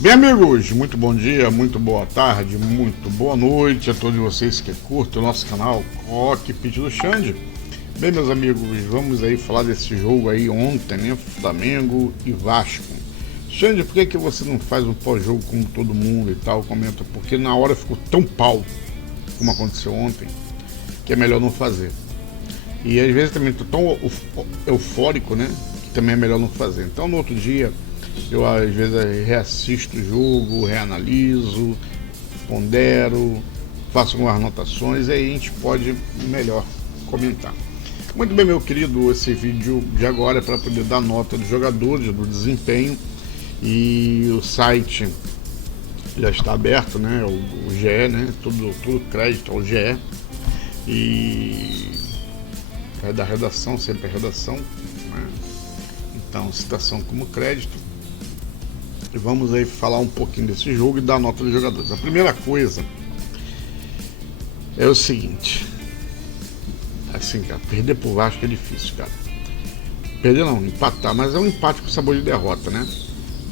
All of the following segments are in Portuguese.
Bem, amigos, muito bom dia, muito boa tarde, muito boa noite a todos vocês que curtem o nosso canal Cockpit do Xande. Bem, meus amigos, vamos aí falar desse jogo aí ontem, né? Flamengo e Vasco. Xande, por que você não faz um pós-jogo como todo mundo e tal? Comenta, porque na hora ficou tão pau, como aconteceu ontem, que é melhor não fazer. E às vezes também tô tão eufórico, né? Que também é melhor não fazer. Então no outro dia eu às vezes reassisto o jogo, reanaliso, pondero, faço algumas anotações e aí a gente pode melhor comentar. Muito bem, meu querido, esse vídeo de agora é para poder dar nota dos jogadores, do desempenho, e o site já está aberto, né? O GE, né? Tudo crédito ao GE e é da redação, sempre a redação, né? Então, citação como crédito. E vamos aí falar um pouquinho desse jogo e dar nota dos jogadores. A primeira coisa é o seguinte, assim, cara, perder pro Vasco é difícil, cara. Perder não, empatar, mas é um empate com sabor de derrota, né?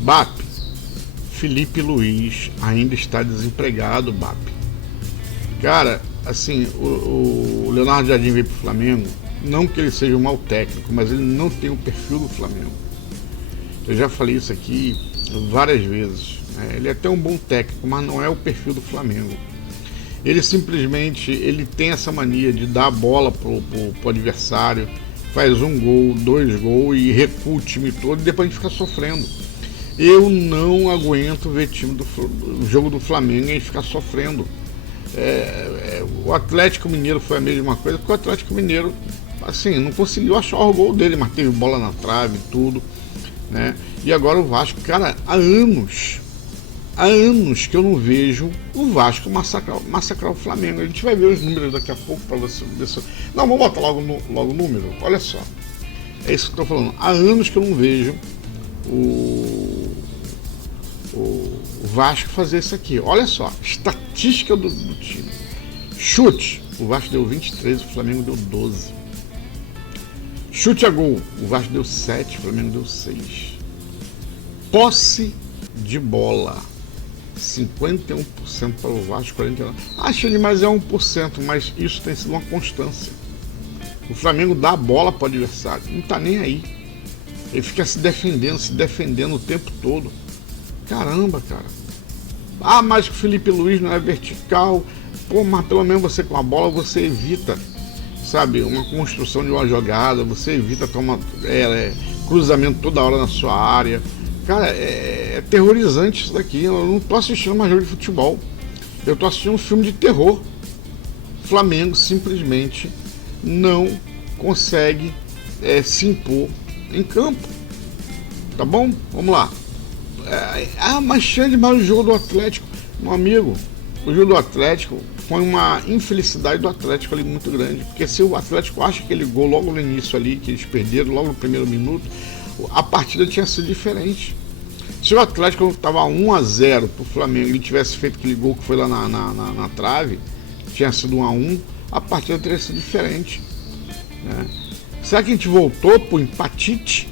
BAP, Felipe Luiz ainda está desempregado, BAP. Cara, assim, o Leonardo Jardim veio pro Flamengo, não que ele seja um mau técnico, mas ele não tem o perfil do Flamengo. Eu já falei isso aqui várias vezes, né? Ele é até um bom técnico, mas não é o perfil do Flamengo. Ele simplesmente tem essa mania de dar a bola pro adversário, faz um gol, 2 gols e recua o time todo e depois a gente fica sofrendo. Eu não aguento ver o jogo do Flamengo e ficar sofrendo. O Atlético Mineiro foi a mesma coisa, porque o Atlético Mineiro, assim, não conseguiu achar o gol dele, mas teve bola na trave e tudo, né? E agora o Vasco, cara, há anos que eu não vejo o Vasco massacrar o Flamengo. A gente vai ver os números daqui a pouco para você ver. Não, vamos botar logo o número. Olha só, é isso que eu estou falando. Há anos que eu não vejo o Vasco fazer isso aqui. Olha só, estatística do time. Chute, o Vasco deu 23, o Flamengo deu 12. Chute a gol, o Vasco deu 7, o Flamengo deu 6. Posse de bola, 51% para o Vasco, 49%. Acho ele mais é 1%, mas isso tem sido uma constância. O Flamengo dá a bola para o adversário, não está nem aí. Ele fica se defendendo o tempo todo. Caramba, cara. Ah, mas o Felipe Luiz não é vertical. Pô, mas pelo menos você com a bola você evita, sabe, uma construção de uma jogada, você evita tomar cruzamento toda hora na sua área. Cara, é aterrorizante isso daqui. Eu não tô assistindo mais jogo de futebol. Eu tô assistindo um filme de terror. Flamengo simplesmente não consegue se impor em campo. Tá bom? Vamos lá. Mas Xande, mas o jogo do Atlético, meu amigo, o jogo do Atlético foi uma infelicidade do Atlético ali muito grande. Porque se o Atlético acha aquele gol logo no início ali, que eles perderam logo no primeiro minuto, a partida tinha sido diferente. Se o Atlético estava 1-0 pro Flamengo, ele tivesse feito aquele gol que foi lá na trave, tinha sido 1-1, a partida teria sido diferente, né? Será que a gente voltou pro empatite?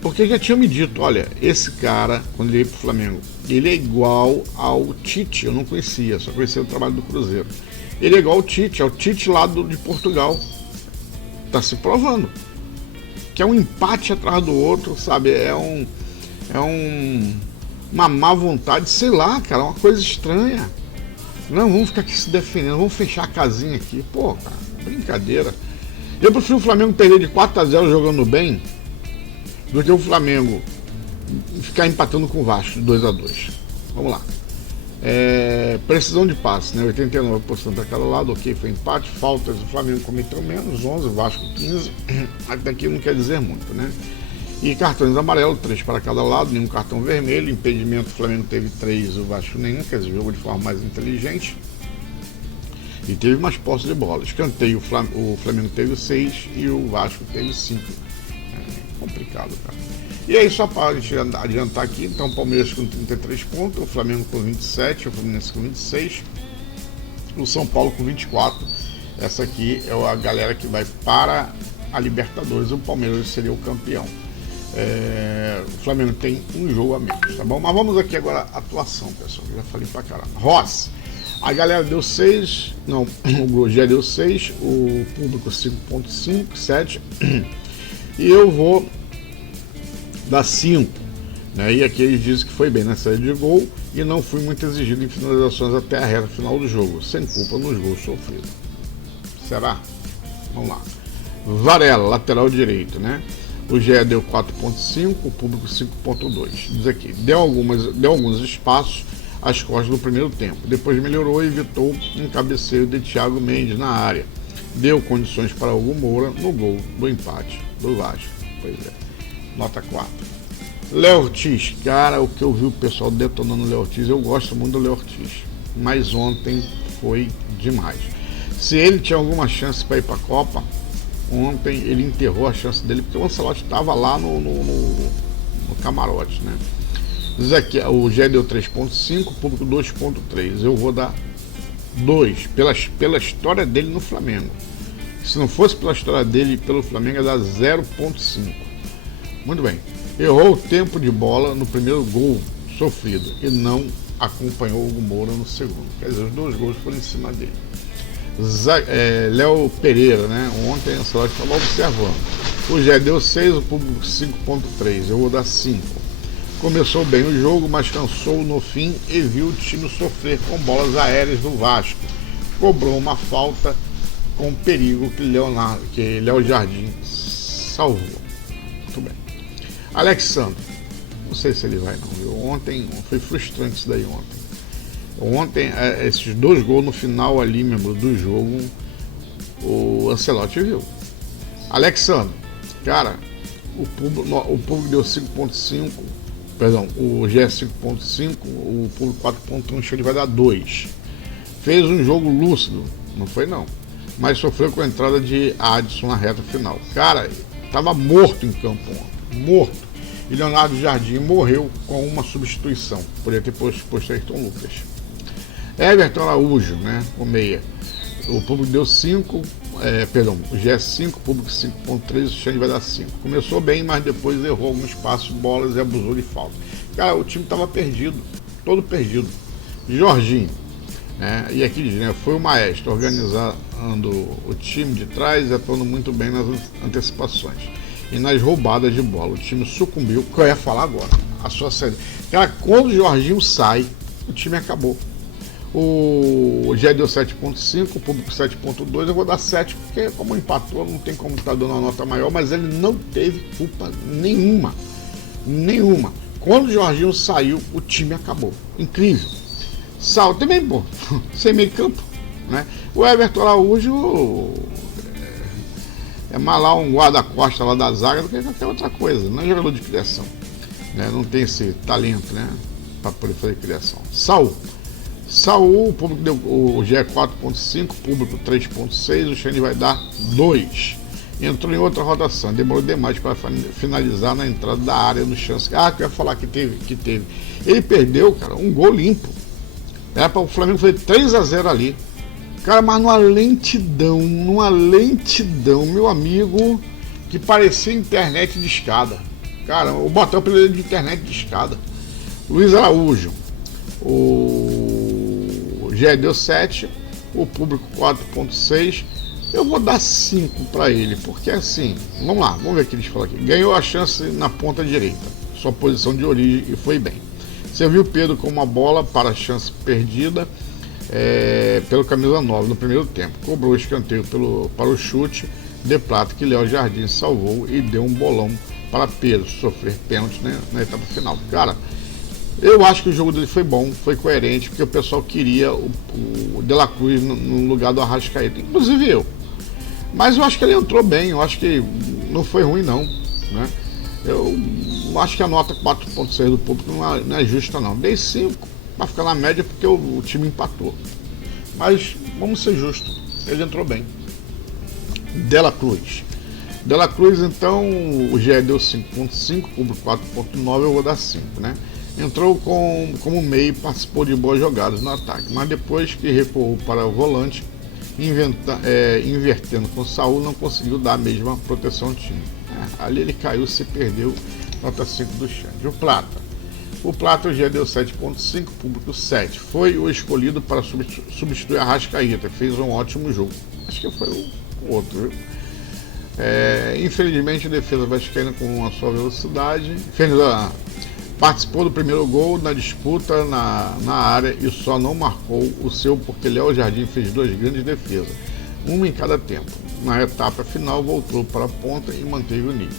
Porque já tinham me dito, olha, esse cara, quando ele veio pro Flamengo, ele é igual ao Tite. Eu não conhecia, só conhecia o trabalho do Cruzeiro. Ele é igual ao Tite, é o Tite lá de Portugal. Tá se provando que é um empate atrás do outro, sabe? Uma má vontade, sei lá, cara, uma coisa estranha. Não, vamos ficar aqui se defendendo, vamos fechar a casinha aqui. Pô, cara, brincadeira. Eu prefiro o Flamengo perder de 4-0 jogando bem do que o Flamengo ficar empatando com o Vasco de 2-2. Vamos lá. Precisão de passe, né? 89% para cada lado, ok, foi empate. Faltas, o Flamengo cometeu menos, 11, o Vasco 15. Até aqui não quer dizer muito, né? E cartões amarelos, 3 para cada lado, nenhum cartão vermelho. Impedimento, o Flamengo teve 3, o Vasco nenhum, quer dizer, jogou de forma mais inteligente. E teve mais posse de bola. Escanteio, o Flamengo teve 6 e o Vasco teve 5. Complicado, cara. E aí, só para a gente adiantar aqui, então o Palmeiras com 33 pontos, o Flamengo com 27, o Fluminense com 26, o São Paulo com 24. Essa aqui é a galera que vai para a Libertadores, o Palmeiras seria o campeão. O Flamengo tem um jogo a menos, tá bom? Mas vamos aqui agora a atuação, pessoal. Eu já falei pra caramba. Rossi, a galera deu 6, não, o Grosjean deu 6, o público 5.5, 7, e eu vou dar 5, né? E aqui eles dizem que foi bem na saída de gol e não fui muito exigido em finalizações até a reta final do jogo, sem culpa nos gols sofridos. Será? Vamos lá. Varela, lateral direito, né? O GE deu 4.5, o público 5.2. Diz aqui, deu alguns espaços às costas no primeiro tempo. Depois melhorou e evitou um cabeceio de Thiago Mendes na área. Deu condições para Hugo Moura no gol do empate do Vasco. Pois é, nota 4. Léo Ortiz, cara, o que eu vi o pessoal detonando o Léo Ortiz, eu gosto muito do Léo Ortiz, mas ontem foi demais. Se ele tinha alguma chance para ir para a Copa, ontem ele enterrou a chance dele, porque o Ancelotti estava lá no camarote, né? Diz aqui, o Gé deu 3.5, o público 2.3. Eu vou dar 2, pela história dele no Flamengo. Se não fosse pela história dele pelo Flamengo, ia dar 0.5. Muito bem. Errou o tempo de bola no primeiro gol sofrido e não acompanhou o Hugo Moura no segundo. Quer dizer, os 2 gols foram em cima dele. Léo Pereira, né? Ontem a Ancelotti estava observando. O Gé deu 6, o público 5.3. Eu vou dar 5. Começou bem o jogo, mas cansou no fim e viu o time sofrer com bolas aéreas do Vasco. Cobrou uma falta com perigo que Léo Jardim salvou. Muito bem. Alexandre, não sei se ele vai não. Ontem foi frustrante isso daí ontem. Ontem, esses 2 gols no final ali mesmo do jogo, o Ancelotti viu. Alexandre, cara, o público deu 5.5, perdão, o GE 5.5, o público 4.1, ele vai dar 2. Fez um jogo lúcido, não foi não, mas sofreu com a entrada de Adson na reta final. Cara, estava morto em campo ontem, morto. E Leonardo Jardim morreu com uma substituição, poderia ter posto Ayrton Lucas. Everton Araújo, né, o meia. O público deu 5, o GE 5, o público 5.3, o Xande vai dar 5. Começou bem, mas depois errou alguns passos, bolas e abusou de falta. Cara, o time estava perdido, todo perdido. Jorginho, né, e aqui diz, né, foi o maestro organizando o time de trás, atuando muito bem nas antecipações e nas roubadas de bola. O time sucumbiu, que eu ia falar agora, a sua saída. Cara, quando o Jorginho sai, o time acabou. O GE deu 7.5, o público 7.2, eu vou dar 7, porque como empatou, não tem como estar dando uma nota maior, mas ele não teve culpa nenhuma. Quando o Jorginho saiu, o time acabou. Incrível. Sal também, pô, sem meio campo, né? O Everton Araújo é mais lá um guarda-costas lá da zaga do que qualquer outra coisa, não é jogador de criação, né? Não tem esse talento, né, para poder fazer criação. Saul, o público deu o GE 4.5, público 3.6, o Xande vai dar 2. Entrou em outra rotação, demorou demais para finalizar na entrada da área no chance. Que eu ia falar que teve. Ele perdeu, cara, um gol limpo. Era para o Flamengo fazer 3-0 ali. Cara, mas numa lentidão, meu amigo, que parecia internet de escada. Cara, o botão pelo de internet de escada. Luiz Araújo, o GE deu 7, o público 4.6. Eu vou dar 5 para ele, porque assim, vamos lá, vamos ver o que eles falam aqui. Ganhou a chance na ponta direita, sua posição de origem, e foi bem. Serviu Pedro com uma bola para a chance perdida pelo camisa 9 no primeiro tempo. Cobrou o escanteio para o chute de prata que Léo Jardim salvou e deu um bolão para Pedro sofrer pênalti, né, na etapa final. Cara, eu acho que o jogo dele foi bom, foi coerente, porque o pessoal queria o De La Cruz no lugar do Arrascaeta, inclusive eu. Mas eu acho que ele entrou bem, eu acho que não foi ruim não, né? Eu acho que a nota 4.6 do público não é justa não. Dei 5 para ficar na média porque o time empatou. Mas vamos ser justos, ele entrou bem. De La Cruz, então, o GE deu 5.5, público 4.9, eu vou dar 5, né? Entrou como meio e participou de boas jogadas no ataque, mas depois que recuou para o volante, invertendo com o Saul, não conseguiu dar a mesma proteção ao time. né? Ali ele caiu, se perdeu, nota 5 do Xande. O Plata já deu 7.5, público 7. Foi o escolhido para substituir a Arrascaeta, fez um ótimo jogo. Acho que foi o outro, viu? Infelizmente a defesa vascaína com a sua velocidade participou do primeiro gol na disputa na área e só não marcou o seu porque Léo Jardim fez 2 grandes defesas, uma em cada tempo. Na etapa final voltou para a ponta e manteve o nível.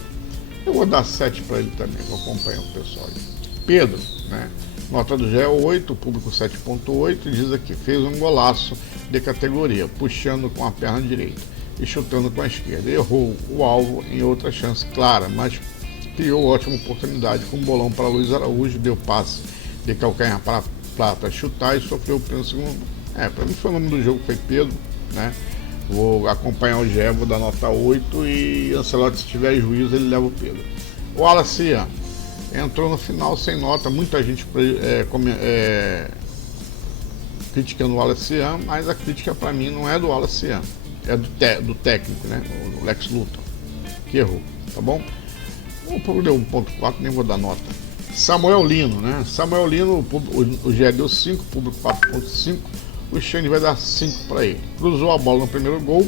Eu vou dar 7 para ele também, vou acompanhar o pessoal aí. Pedro, né? Nota do Gé 8, público 7.8, diz aqui, fez um golaço de categoria, puxando com a perna direita e chutando com a esquerda. Errou o alvo em outra chance clara, mas criou ótima oportunidade com um bolão para Luiz Araújo, deu passe de calcanhar para Plata chutar e sofreu o pênalti segundo. Para mim foi o nome do jogo, foi Pedro, né? Vou acompanhar o Gé, vou dar nota 8 e Ancelotti, se tiver juízo, ele leva o Pedro. O Wallace entrou no final sem nota, muita gente criticando o Wallace, mas a crítica para mim não é do Wallace, é do técnico, né? O Lex Luthor, que errou, tá bom? O público deu 1.4, nem vou dar nota. Samuel Lino, né? Samuel Lino, o Gé deu 5, público 4.5, o Xande vai dar 5 para ele. Cruzou a bola no primeiro gol,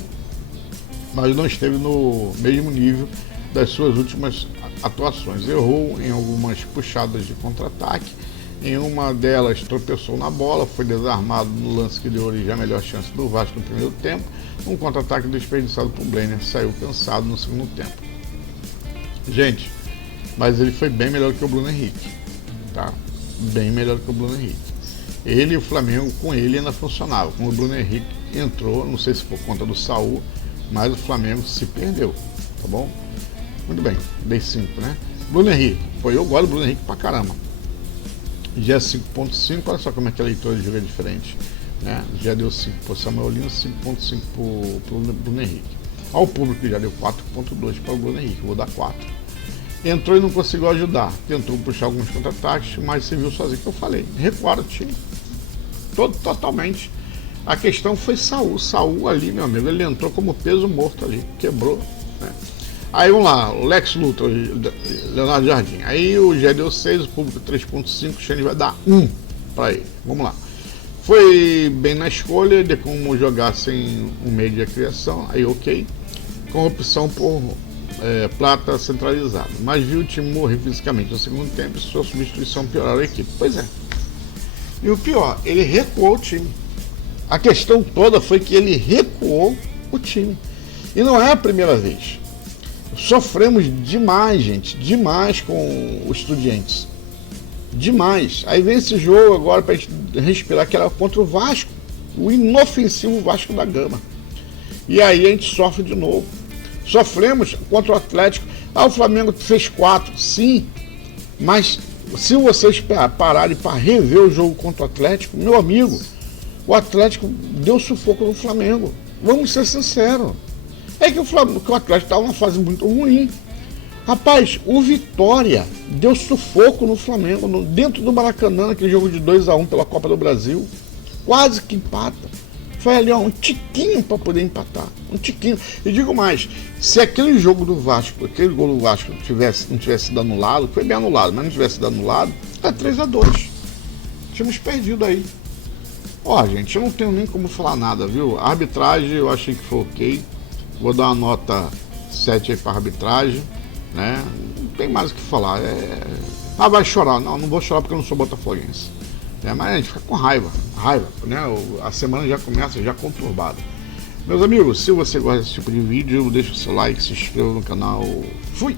mas não esteve no mesmo nível das suas últimas atuações. Errou em algumas puxadas de contra-ataque, em uma delas tropeçou na bola, foi desarmado no lance que deu origem à melhor chance do Vasco no primeiro tempo, um contra-ataque desperdiçado por Brenner, saiu cansado no segundo tempo. Gente, mas ele foi bem melhor que o Bruno Henrique, tá? Bem melhor que o Bruno Henrique. Ele e o Flamengo, com ele ainda funcionava. Quando o Bruno Henrique entrou, não sei se por conta do Saul, mas o Flamengo se perdeu, tá bom? Muito bem, dei 5, né? Bruno Henrique, eu gosto do Bruno Henrique pra caramba. Já 5.5, olha só como é que a leitura de jogo é diferente, né? Já deu 5 pro Samuel Lino, 5.5 pro Bruno Henrique. Ao público já deu 4.2 para o Bruno Henrique, vou dar 4. Entrou e não conseguiu ajudar, tentou puxar alguns contra-ataques, mas se viu sozinho, que eu falei, recuaram o time, totalmente. A questão foi Saul ali, meu amigo, ele entrou como peso morto ali, quebrou, né? Aí vamos lá, o Lex Luthor, Leonardo Jardim. Aí o Gé deu 6, o público 3.5, o Xande vai dar 1 para ele. Vamos lá. Foi bem na escolha de como jogar sem um meio de criação, aí ok, com opção por Plata centralizado. Mas viu o time morrer fisicamente no segundo tempo e sua substituição piorar a equipe. Pois é. E o pior, ele recuou o time. A questão toda foi que ele recuou o time. E não é a primeira vez. Sofremos demais, gente, demais com os Estudiantes. Demais. Aí vem esse jogo agora pra gente respirar, que era contra o Vasco, o inofensivo Vasco da Gama. E aí a gente sofre de novo. Sofremos contra o Atlético. O Flamengo fez 4, sim, mas se vocês pararem para rever o jogo contra o Atlético, meu amigo, o Atlético deu sufoco no Flamengo. Vamos ser sinceros. É que o Atlético estava numa fase muito ruim. Rapaz, o Vitória deu sufoco no Flamengo, dentro do Maracanã, naquele jogo de 2-1 pela Copa do Brasil. Quase que empata. Foi ali, um tiquinho para poder empatar. Um tiquinho. E digo mais, se aquele jogo do Vasco, aquele gol do Vasco não tivesse sido anulado, foi bem anulado, mas não tivesse sido anulado, tá 3-2. Tínhamos perdido aí. Gente, eu não tenho nem como falar nada, viu? A arbitragem eu achei que foi ok. Vou dar uma nota 7 aí para arbitragem, né? Não tem mais o que falar. Vai chorar. Não vou chorar porque eu não sou botafoguense. Mas a gente fica com raiva, né? A semana já começa já conturbada. Meus amigos, se você gosta desse tipo de vídeo, deixa o seu like, se inscreva no canal. Fui!